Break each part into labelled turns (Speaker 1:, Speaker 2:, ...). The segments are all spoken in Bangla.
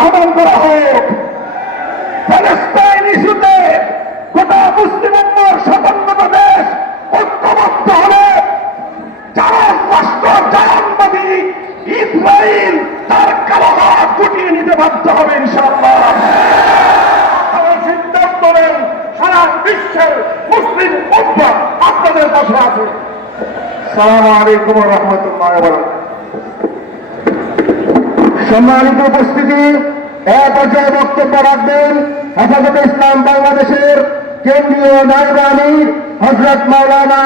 Speaker 1: আহ্বান করা হোক। প্যালেস্টাইন ইস্যুতে গোটা মুসলিম স্বতন্ত্র দেশ ঐক্যবদ্ধ হবে যারা রাষ্ট্র জায়ানবাদী ইসরায়েল তার কালো গুটিয়ে নিতে বাধ্য হবে সিদ্ধান্ত নেন, সারা বিশ্বের মুসলিম আপনাদের পাশে আছে। আলাইকুম রহমতুল্লাহ সম্মানিত উপস্থিতি এক পর্যায়ে বক্তব্য রাখবেন হেফাজত ইসলাম বাংলাদেশের কেন্দ্রীয় নায়ব আমির হজরত মাওলানা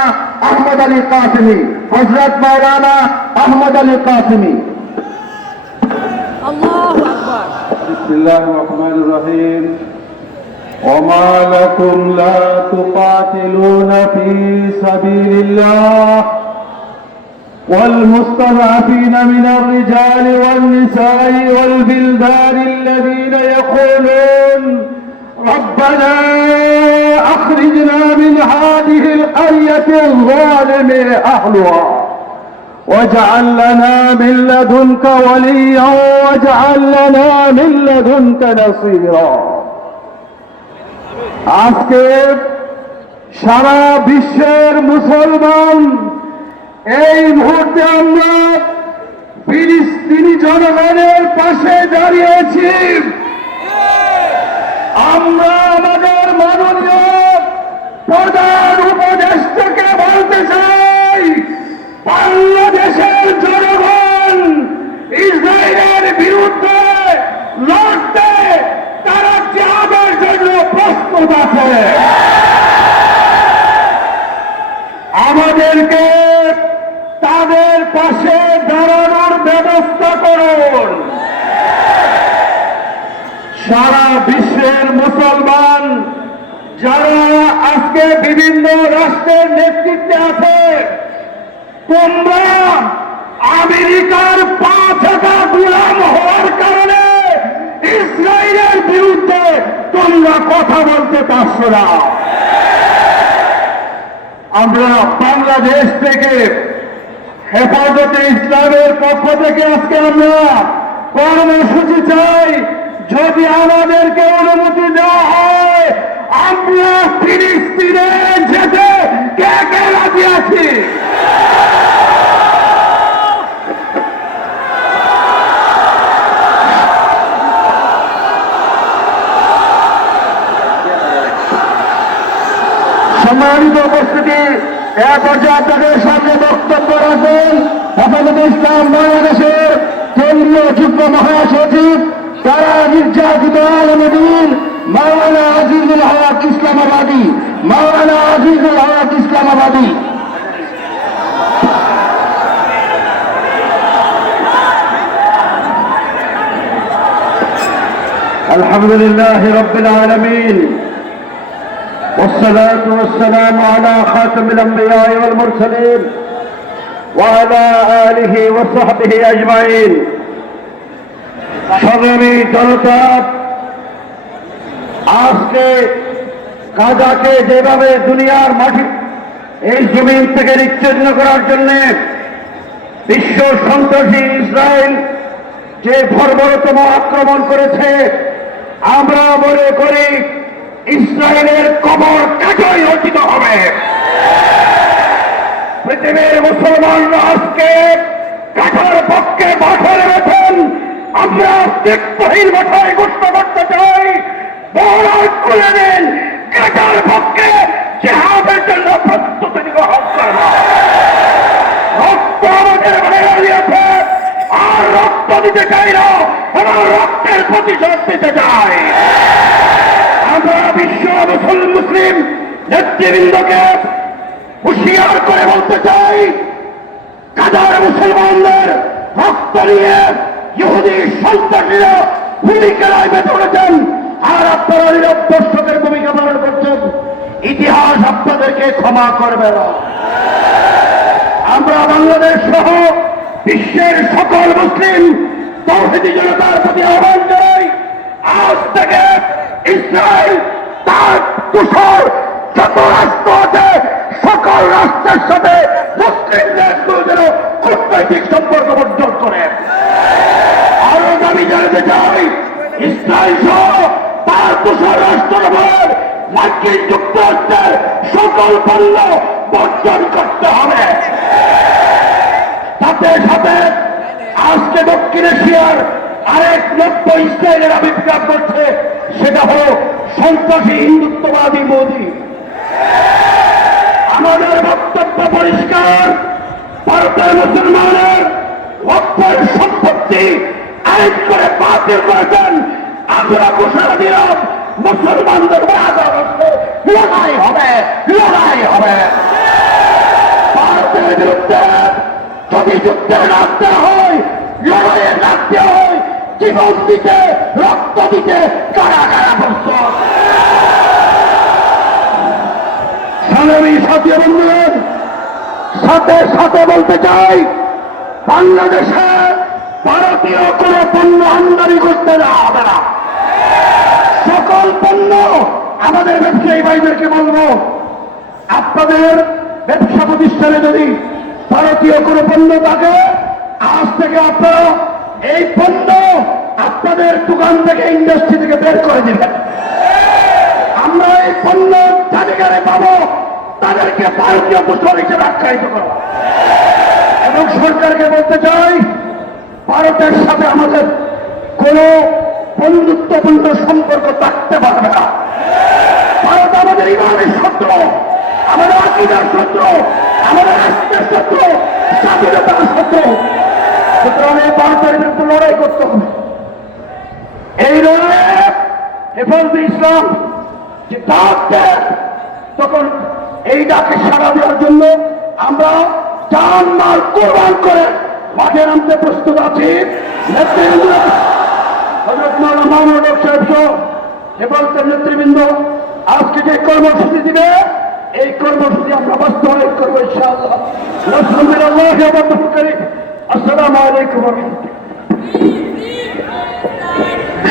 Speaker 1: আহমদ আলী কাসিমি হজরত মাওলানা আহমদ আলী কাসিমি
Speaker 2: الله أكبر
Speaker 3: بسم الله الرحمن الرحيم وما لكم لا تقاتلون في سبيل الله والمستضعفين من الرجال والنساء والبلدان الذين يقولون ربنا أخرجنا من هذه القرية الظالم أهلها واجعل لنا من لدنك وليا واجعل لنا من لدنك نصيرا আজকে সারা বিশ্বের মুসলমান এই মুহূর্তে আমরা ফিলিস্তিনি জনগণের পাশে দাঁড়িয়েছি। আমরা আমাদের মাননীয় প্রধান উপদেষ্টাকে বলতে চাই, বাংলাদেশের জনগণ ইসরায়েলের বিরুদ্ধে লড়তে তারা ত্যাগের জন্য প্রস্তুত আছে। আমাদেরকে পাশে দাঁড়ানোর ব্যবস্থা করুন। সারা বিশ্বের মুসলমান যারা আজকে বিভিন্ন রাষ্ট্রের নেতৃত্বে আছে, তোমরা আমেরিকার পাঁচ হাজার গুলাম হওয়ার কারণে ইসরায়েলের বিরুদ্ধে তোমরা কথা বলতে পারছ না। আমরা বাংলাদেশ থেকে হেফাজতে ইসলামের পক্ষ থেকে আজকে আমরা কর্মসূচি চাই, যদি আমাদেরকে অনুমতি দেওয়া হয়, আমরা ফিলিস্তিনে যেতে কে কে রাজি আছি? সম্মানিত উপস্থিতি এক পর্যায়ে আপনাদের রাখবেন হেফাজত ইসলাম বাংলাদেশের কেন্দ্রীয় যুগ্ম মহাসচিব তারা নির্যাতিত আলমদিন মাওলানা আজিজুল হক ইসলামাবাদী মাওলানা আজিজুল হক ইসলামাবাদী الحمد لله رب العالمين والصلاة والسلام على خاتم الأنبياء والمرسلين وعلى آله وصحبه أجمعين সংগ্রামী জনতা আজকে কাজাকে যেভাবে দুনিয়ার মাটি এই জমিন থেকে নিচ্ছিন্ন করার জন্য বিশ্ব সন্ত্রাসী ইসরায়েল যে বর্বরতম আক্রমণ করেছে আমরা মনে করি ইসরায়েলের কবর কাজই রচিত হবে পৃথিবীর মুসলমানরা আজকে কাঠার পক্ষে মাঠে নেমেছেন আমরা অস্তিত্বহীন মাঠায় ঘোষণা করতে চাই। বড় করে দিন, কাঠার পক্ষে জেহাদের জন্য প্রস্তুতি গ্রহণ করবে আমরা বিশ্ব মুসলিম নেতৃবৃন্দকে হুশিয়ার করে বলতে চাই কাদার মুসলমানদের রক্ত নিয়ে ইহুদি সন্ত্রাসীরা ভূমিকায় বেঁচে উঠেছেন। আর আপনারা দর্শকের ভূমিকা পালন করছেন। ইতিহাস আপনাদেরকে ক্ষমা করবে না। আমরা বাংলাদেশ সহ বিশ্বের সকল মুসলিম তৌহিদি জনতার প্রতি আহ্বান জানাই, আজ থেকে ইসরায়েল তার তুষর যত রাষ্ট্র আছে সকল রাষ্ট্রের সাথে মুসলিম দেশগুলো যেন কূটনৈতিক সম্পর্ক বর্জন করে। আরও দাবি জানাতে চাই, ইসরায়েল সহ তার তুষার রাষ্ট্রভার মার্কিন যুক্তরাষ্ট্রের সকল পণ্য বর্জন করতে হবে। সাথে সাথে আজকে দক্ষিণ এশিয়ার আরেক লক্ষ্য ইসরায়েলের আবির্ভাব করছে, সেটা হল সন্ত্রাসী হিন্দুত্ববাদী মোদী। আমাদের বক্তব্য পরিষ্কার। ভারতের মুসলমানের অক্ষর সম্পত্তি আইন করে বাতিল করেছেন। আমরা ঘোষণা দিলাম, মুসলমানদের লড়াই হবে লড়াই হবে। ভারতের বিরুদ্ধে যদি যুদ্ধে নামতে হয়, লড়াইয়ে নামতে হয়, জীবন দিতে, রক্ত দিতে কারা কারা সালামি সাথী বন্ধুগণ সাথে সাথে বলতে চাই, বাংলাদেশে ভারতীয় কোনো পণ্য আমদানি করতে না। সকল পণ্য আমাদের ব্যবসায়ী ভাইদেরকে বলব, আপনাদের ব্যবসা প্রতিষ্ঠানে যদি ভারতীয় কোনো পণ্য থাকে, আজ থেকে আপনারা এই পণ্য আপনাদের দোকান থেকে ইন্ডাস্ট্রি থেকে বের করে দিবেন। আমরা এই পণ্য তালিকারে পাবো তাদেরকে ভারতীয় দূষণ হিসেবে আখ্যায়িত করব এবং সরকারকে বলতে চাই, ভারতের সাথে আমাদের কোন বন্ধুত্বপূর্ণ সম্পর্ক থাকতে পারবে না। ভারত আমাদের ইমানের শত্রু, আমাদের আকিদার শত্রু, আমাদের রাষ্ট্রের শত্রু, স্বাধীনতার শত্রু। সুতরাং এই ভারতের বিরুদ্ধে লড়াই করতে হবে। এই লড়াইয়ে হেফাজতে ইসলাম, যে তখন এই ডাকে সাড়া দেওয়ার জন্য আমরা জান মাল কোরবান করে মাঠে নামতে প্রস্তুত আছি। নেতৃবৃন্দ আজকে যে কর্মসূচি দিবে, এই কর্মসূচি আমরা বাস্তবায়ন করব ইনশাআল্লাহ। আসসালামু আলাইকুম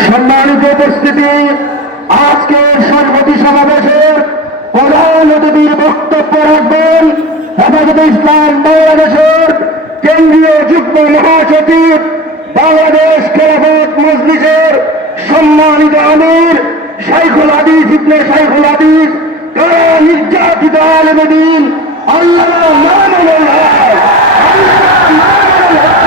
Speaker 1: সম্মানিত উপস্থিতি, আজকের সর্বতি সমাবেশের প্রধান অতিথির বক্তব্য রাখবেন হেফাজতে ইসলাম বাংলাদেশের কেন্দ্রীয় যুগ্ম মহাসচিব বাংলাদেশ খেলাফত মজলিসের সম্মানিত আমির শাইখুল হাদিস ইবনে শাইখুল হাদিস তারা নির্যাতিত আলমদিন আল্লাহ মামুনুল্লাহ আল্লাহ মামুনুল্লাহ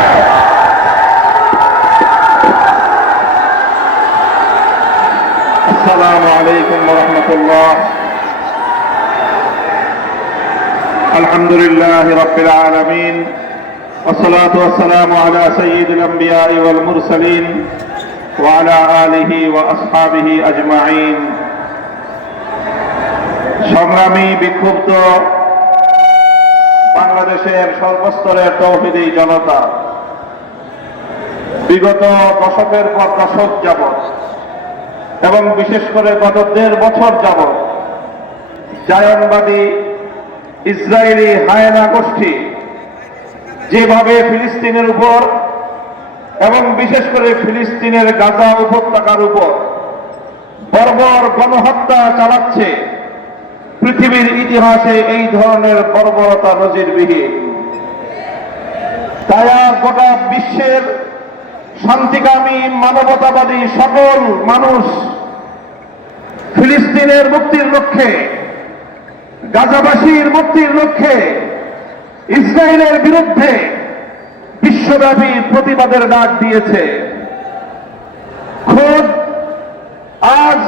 Speaker 2: السلام عليكم ورحمة الله الحمد لله رب العالمين والصلاة والسلام على سيد الأنبياء والمرسلين وعلى آله وأصحابه أجمعين সংগ্রামী বিক্ষুব্ধ বাংলাদেশের সর্বস্তরের তৌহিদি জনতা বিগত দশকের পর দশক যাবত এবং বিশেষ করে গত দেড় বছর যাবৎ জায়নবাদী ইসরায়েলি হায়না গোষ্ঠী যেভাবে ফিলিস্তিনের উপর এবং বিশেষ করে ফিলিস্তিনের গাজা উপত্যকার উপর বর্বর গণহত্যা চালাচ্ছে, পৃথিবীর ইতিহাসে এই ধরনের বর্বরতা নজিরবিহীন। তাই আজ গোটা বিশ্বের শান্তিকামী মানবতাবাদী সকল মানুষ ফিলিস্তিনের মুক্তির লক্ষ্যে গাজাবাসীর মুক্তির লক্ষ্যে ইসরায়েলের বিরুদ্ধে বিশ্বব্যাপী প্রতিবাদের ডাক দিয়েছে। খোদ আজ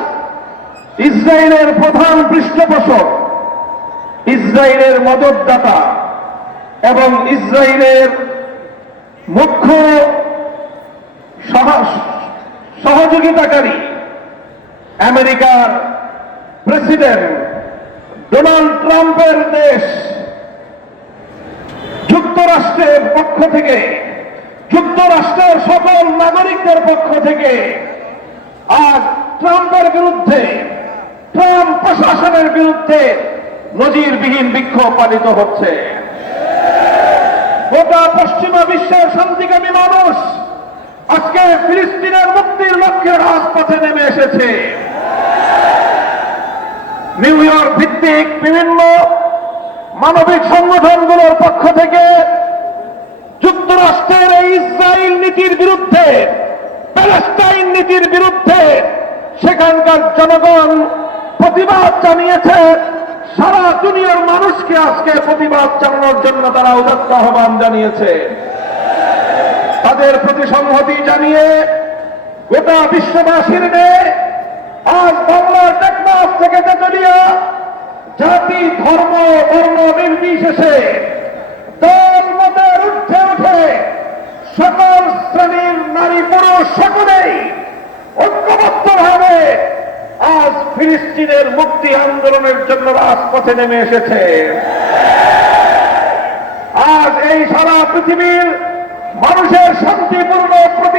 Speaker 2: ইসরায়েলের প্রধান পৃষ্ঠপোষক, ইসরায়েলের মদতদাতা এবং ইসরায়েলের মুখ্য সহ- সহযোগিতাকারী আমেরিকার প্রেসিডেন্ট ডোনাল্ড ট্রাম্পের দেশ যুক্তরাষ্ট্রের পক্ষ থেকে, যুক্তরাষ্ট্রের সকল নাগরিকদের পক্ষ থেকে আজ ট্রাম্পের বিরুদ্ধে, ট্রাম্প প্রশাসনের বিরুদ্ধে নজিরবিহীন বিক্ষোভ পালিত হচ্ছে। গোটা পশ্চিমা বিশ্বের শান্তিকামী মানুষ আজকে ফিলিস্তিনের মুক্তির লক্ষ্যে রাজপথে নেমে এসেছে। নিউ ইয়র্ক ভিত্তিক বিভিন্ন মানবিক সংগঠনগুলোর পক্ষ থেকে যুক্তরাষ্ট্রের এই ইসরায়েল নীতির বিরুদ্ধে, প্যালেস্টাইন নীতির বিরুদ্ধে সেখানকার জনগণ প্রতিবাদ জানিয়েছে। সারা দুনিয়ার মানুষকে আজকে প্রতিবাদ জানানোর জন্য তারা উদাত্ত আহ্বান জানিয়েছে। তাদের প্রতি সংহতি জানিয়ে গোটা বিশ্ববাসীর নে আজ বাংলার টেকনাফ থেকে তেতুলিয়া জাতি, ধর্ম, বর্ণ নির্বিশেষে দল মতের উঠে উঠে সকল শ্রেণির নারী পুরুষ সকলেই ঐক্যবদ্ধভাবে আজ ফিলিস্তিনের মুক্তি আন্দোলনের জন্য রাজপথে নেমে এসেছে। আজ এই সারা পৃথিবীর মানুষের শান্তিপূর্ণ যদি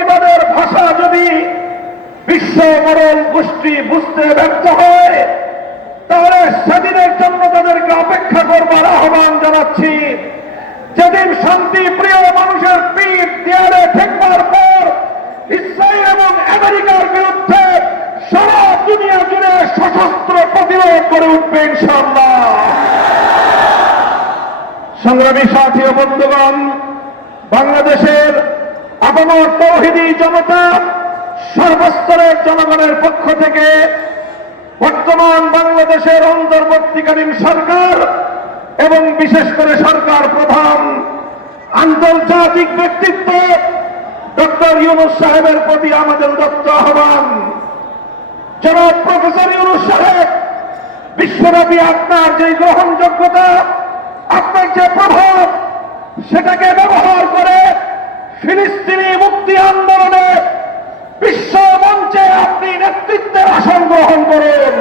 Speaker 2: বিশ্ব মরণ গোষ্ঠী বুঝতে ব্যর্থ হয় তাহলে সেদিনের জন্য তাদেরকে অপেক্ষা করবার আহ্বান জানাচ্ছি। যেদিন শান্তি প্রিয় মানুষের পিঠ দেয়ালে ঠেকবার পর ইসরায়েল এবং আমেরিকার বিরুদ্ধে সারা দুনিয়া জুড়ে সশস্ত্র প্রতিরোধ করে উঠবে ইনশাল্লাহ সংগ্রামী সাথী বন্ধুগণ, বাংলাদেশের আপামর তৌহিদি জনতা সর্বস্তরের জনগণের পক্ষ থেকে বর্তমান বাংলাদেশের অন্তর্বর্তীকালীন সরকার এবং বিশেষ করে সরকার প্রধান আন্তর্জাতিক ব্যক্তিত্ব ডক্টর ইউনুস সাহেবের প্রতি আমাদের দত্ত আহ্বান। জনাব প্রফেসর ইউনুস সাহেব, বিশ্বব্যাপী আপনার যে গ্রহণযোগ্যতা, আপনার যে প্রভাব, সেটাকে ব্যবহার করে ফিলিস্তিনি মুক্তি আন্দোলনে বিশ্ব মঞ্চে আপনি নেতৃত্বের আসন গ্রহণ করেন।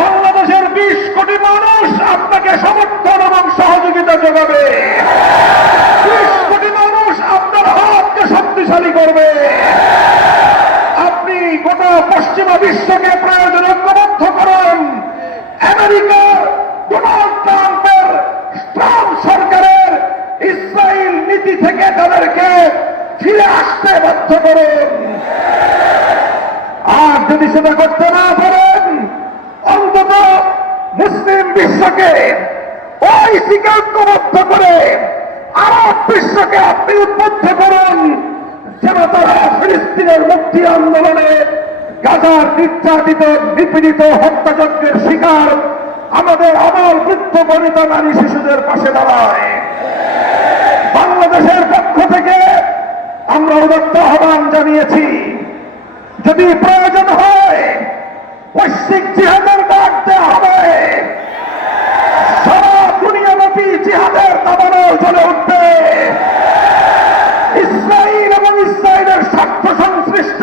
Speaker 2: বাংলাদেশের বিশ কোটি মানুষ আপনাকে সমর্থন এবং সহযোগিতা যোগাবে বিশ কোটি মানুষ আপনার হাতকে শক্তিশালী করবে আপনি গোটা পশ্চিমা বিশ্বকে প্রয়োজন ঐক্যবদ্ধ করুন আমেরিকার ডোনাল্ড ট্রাম্পের ট্রাম্প সরকারের ইসরায়েল নীতি থেকে তাদেরকে ফিরে আসতে বাধ্য করুন আর যদি সেটা করতে না পারেন অন্তত মুসলিম বিশ্বকে ওই দিকে ঐক্যবদ্ধ করে আরব বিশ্বকে আপনি উদ্বুদ্ধ করুন যেন তারা ফিলিস্তিনের মুক্তি আন্দোলনে গাজার নির্যাতিত, নিপীড়িত হত্যাযজ্ঞের শিকার আমাদের অমল বৃদ্ধ বনিতা নারী শিশুদের পাশে দাঁড়ায়। বাংলাদেশের পক্ষ থেকে আমরা উদত্ত আহ্বান জানিয়েছি, যদি প্রয়োজন হয় বৈশ্বিক জিহাদের ডাক দেওয়া হবে। সারা দুনিয়াব্যাপী জিহাদের দাবানো জ্বলে উঠবে ইসরায়েল এবং ইসরায়েলের স্বার্থ সংশ্লিষ্ট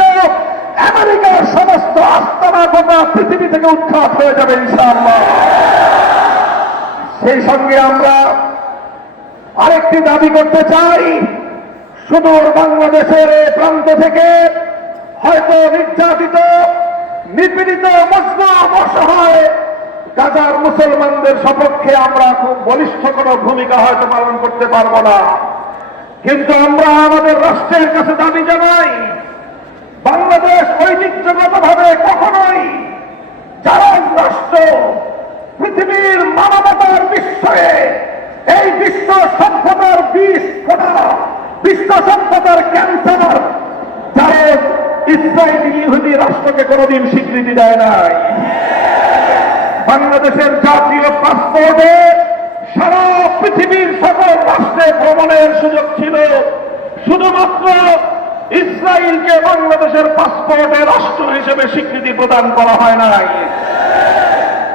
Speaker 2: আমেরিকার সমস্ত আস্তানা গোটা পৃথিবী থেকে উৎখাত হয়ে যাবে, ইনশাআল্লাহ। সেই সঙ্গে আমরা আরেকটি দাবি করতে চাই সুদূর বাংলাদেশের প্রান্ত থেকে হয়তো নির্যাতিত, নিপীড়িত মজলুম অসহায় গাজার মুসলমানদের সপক্ষে আমরা খুব বলিষ্ঠ কোনো ভূমিকা হয়তো পালন করতে পারব না। কিন্তু আমরা আমাদের রাষ্ট্রের কাছে দাবি জানাই বাংলাদেশ ঐতিহ্যগতভাবে কখনোই যারা রাষ্ট্র পৃথিবীর মানবতার বিস্ময়ে এই বিশ্ব সভ্যতার বিষ ফোটা, বিশ্ব সভ্যতার ক্যান্সার যারা ইসরায়েলি ইহুদি রাষ্ট্রকে কোনোদিন স্বীকৃতি দেয় নাই। বাংলাদেশের জাতীয় পাসপোর্টে সারা পৃথিবীর সকল রাষ্ট্রে ভ্রমণের সুযোগ ছিল। শুধুমাত্র ইসরায়েলকে বাংলাদেশের পাসপোর্টে রাষ্ট্র হিসেবে স্বীকৃতি প্রদান করা হয় নাই।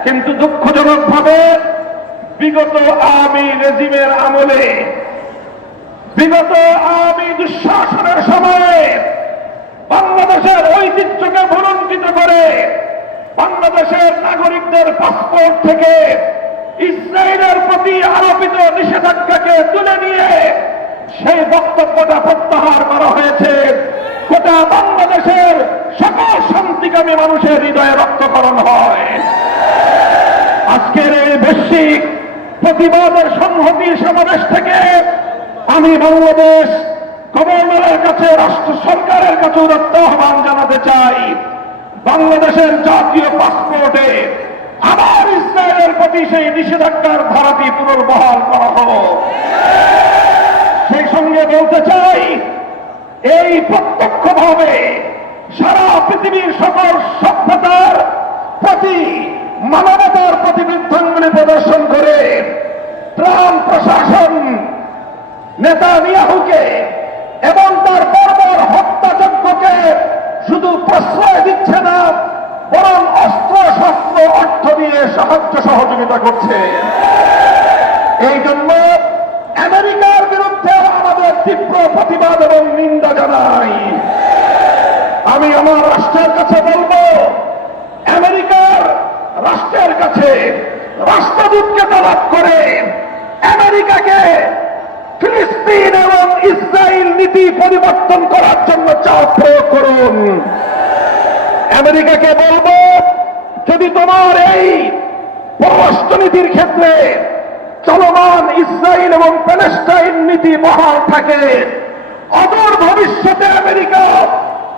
Speaker 2: কিন্তু দুঃখজনক ভাবে বিগত আওয়ামী রেজিমের আমলে, বিগত আওয়ামী দুঃশাসনের সময়ে বাংলাদেশের ঐতিহ্যকে ভুলঙ্কিত করে বাংলাদেশের নাগরিকদের পাসপোর্ট থেকে ইসরায়েলের প্রতি আরোপিত নিষেধাজ্ঞাকে তুলে নিয়ে সেই বক্তব্যটা প্রত্যাহার করা হয়েছে। গোটা বাংলাদেশের সকল শান্তিকামী মানুষের হৃদয়ে রক্তকরণ হয়। আজকের এই বৈশ্বিক প্রতিবাদের সংহতি সমাবেশ থেকে আমি বাংলাদেশ গভর্নরের কাছে, রাষ্ট্র সরকারের কাছে উদত্ত আহ্বান জানাতে চাই। বাংলাদেশের জাতীয় পাসপোর্টে আবার ইসরায়েলের প্রতি সেই নিষেধাজ্ঞার ধারাটি পুনর্বহাল করা হোক। সেই সঙ্গে বলতে চাই, এই প্রত্যক্ষভাবে সারা পৃথিবীর সকল সভ্যতার প্রতি মানবতার প্রতি বৃদ্ধাঙ্গুলি প্রদর্শন করে ট্রাম্প প্রশাসন নেতা নিয়াহুকে এবং তার বর্বর হত্যাযজ্ঞকে শুধু প্রশ্রয় দিচ্ছে না, বরং অস্ত্র, শস্ত্র, অর্থ দিয়ে সাহায্য সহযোগিতা করছে। এই জন্য আমেরিকার বিরুদ্ধে আমাদের তীব্র প্রতিবাদ এবং নিন্দা জানাই। আমি আমার রাষ্ট্রের কাছে বলব, আমেরিকার রাষ্ট্রের কাছে রাষ্ট্রদূতকে তলব করে আমেরিকাকে ফিলিস্তিন এবং ইসরায়েল নীতি পরিবর্তন করার জন্য চাপ প্রয়োগ করুন। আমেরিকাকে বলব, যদি তোমার এই পররাষ্ট্রনীতির ক্ষেত্রে চলমান ইসরায়েল এবং প্যালেস্টাইন নীতি বহাল থাকে। অদূর ভবিষ্যতে আমেরিকা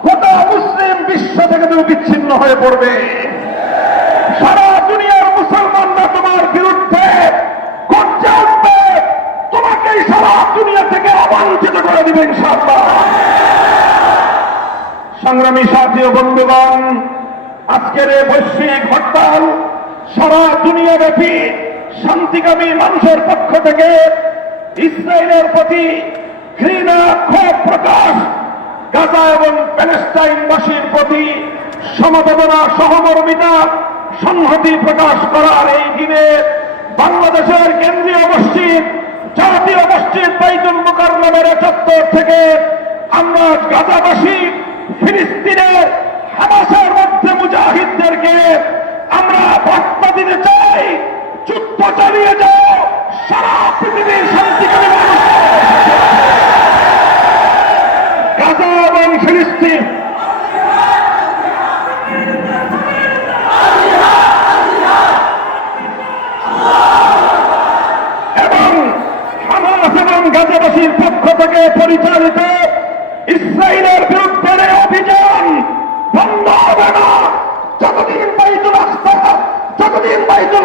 Speaker 2: গোটা মুসলিম বিশ্ব থেকে তুমি বিচ্ছিন্ন হয়ে পড়বে। সারা দুনিয়ার মুসলমানরা তোমার বিরুদ্ধে গর্জে উঠবে তোমাকেই সারা দুনিয়া থেকে অবাঞ্ছিত করে দিবে ইনশাআল্লাহ। সংগ্রামী সাথী বন্ধুগণ, আজকের এই বৈশ্বিক হরতাল সারা দুনিয়াব্যাপী শান্তিকামী মানুষের পক্ষ থেকে ইসরায়েলের প্রতি ঘৃণা, ক্ষোভ প্রকাশ, গাজা এবং প্যালেস্টাইনবাসীর প্রতি সমবেদনা, সহমর্মিতা, সংহতি প্রকাশ করার এই দিনে বাংলাদেশের কেন্দ্রীয় মসজিদ, জাতীয় মসজিদ বাইতুল মুকাররমের চত্বর থেকে আমরা গাজাবাসী, ফিলিস্তিনের, হামাসের মধ্যে মুজাহিদদেরকে আমরা বার্তা দিতে চাই। যুদ্ধ চালিয়ে যাও। সারা পৃথিবীর এবং এবং হামাস এবং গাজাবাসীর পক্ষ থেকে পরিচালিত ইসরায়েলের বিরুদ্ধে এই অভিযান বন্ধ হবে না যতদিন বাইতুল আকসা যতদিন বাইতুল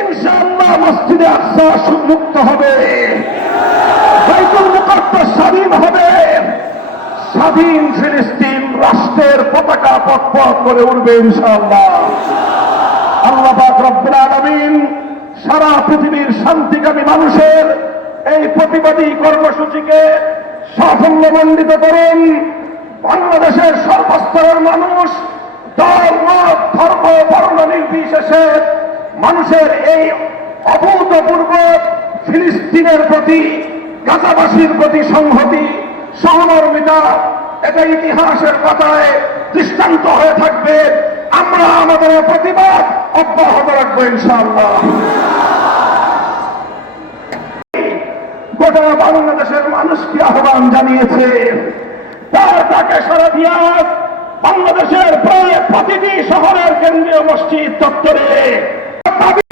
Speaker 2: ইনশাআল্লাহ মসজিদে আকসা মুক্ত হবে। বাইতুল মুকাদ্দাস স্বাধীন হবে। স্বাধীন ফিলিস্তিন রাষ্ট্রের পতাকা পথ করে উঠবে ইনশাআল্লাহ। আল্লাহ পাক রব্বুল আলামিন সারা পৃথিবীর শান্তিকামী মানুষের এই প্রতিবাদী কর্মসূচিকে সাফল্যমণ্ডিত করুন। বাংলাদেশের সর্বস্তরের মানুষ দল, মত, ধর্ম, বর্ণ নির্বিশেষে মানুষের এই অভূতপূর্ব ফিলিস্তিনের প্রতি, গাজাবাসীর প্রতি সংহতি, সহমর্মিতা, এটা ইতিহাসের পাতায় দৃষ্টান্ত হয়ে থাকবে। আমরা আমাদের প্রতিবাদ অব্যাহত রাখব ইনশাআল্লাহ। গোটা বাংলাদেশের মানুষকে আহ্বান জানিয়েছে, তার তাকে সারা দিয়া বাংলাদেশের প্রায় প্রতিটি শহরের কেন্দ্রীয় মসজিদ চত্বরে দাবি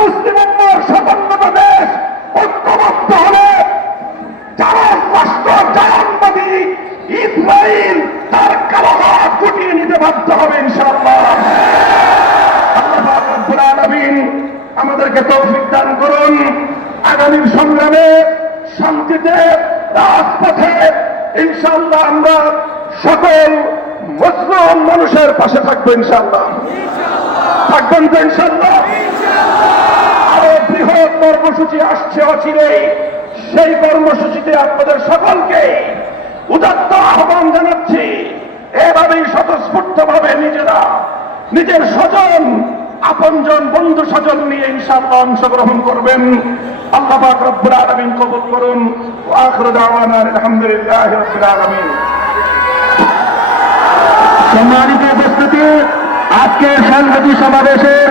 Speaker 2: মুসলিম উম্মার স্বতন্ত্রতা দেশ ঐক্যবদ্ধ হলে যারা রাষ্ট্র নিতে বাধ্য হবে ইনশাআল্লাহ আমাদেরকে তৌফিক দান করুন। আগামীর শান্তিতে, রাজপথে, ইনশাআল্লাহ আমরা সকল মুসলিম মানুষের পাশে থাকব ইনশাআল্লাহ। থাকবেন তো ইনশাআল্লাহ। আরও বৃহৎ কর্মসূচি আসছে অচিরেই। সেই কর্মসূচিতে আপনাদের সকলকে উদাত্ত আহ্বান জানাচ্ছি। এভাবেই স্বতঃস্ফূর্ত ভাবে নিজেরা, নিজের স্বজন, আপনজন, বন্ধু স্বজন নিয়ে ইনশাআল্লাহ অংশগ্রহণ করবেন। আল্লাহ পাক রব্বুল আলামিন কবুল করুন। ওয়া আখিরু দাওয়ানা আলহামদুলিল্লাহি রাব্বিল আলামিন।
Speaker 1: সম্মানিত উপস্থিতি, আজকের সংহতি সমাবেশের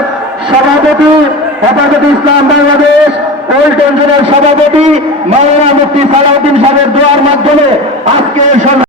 Speaker 1: সভাপতি, হেফাজত ইসলাম বাংলাদেশ
Speaker 3: ওল্ড জেলার সভাপতি মাওলানা মুফতি সালাউদ্দিন সাহেবের দোয়ার মাধ্যমে আজকে